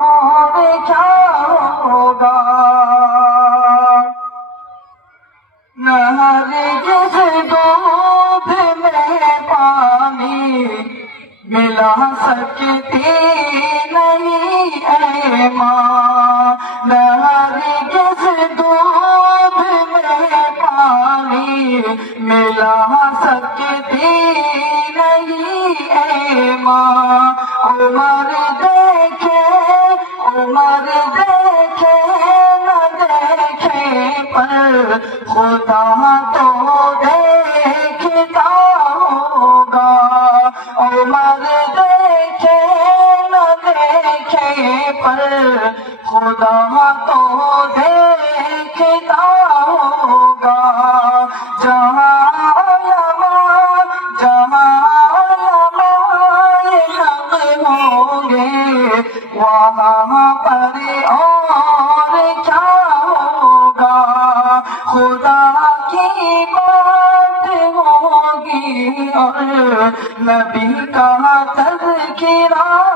اور کیا ہوگا نہ ہرگز دودھ میں پانی ملا سکتی نہیں اے ماں نہ ہرگز دودھ میں پانی ملا سکتی نہیں اے ماں عمر دیکھے نہ دیکھے پر خدا تو دیکھتا ہوگا عمر دیکھے نہ دیکھے پر خدا تو دیکھتا ہوگا جہاں حق ہوں گے وہاں پر اور کیا ہوگا خدا کی بات ہوگی اور نبی کا تذکرہ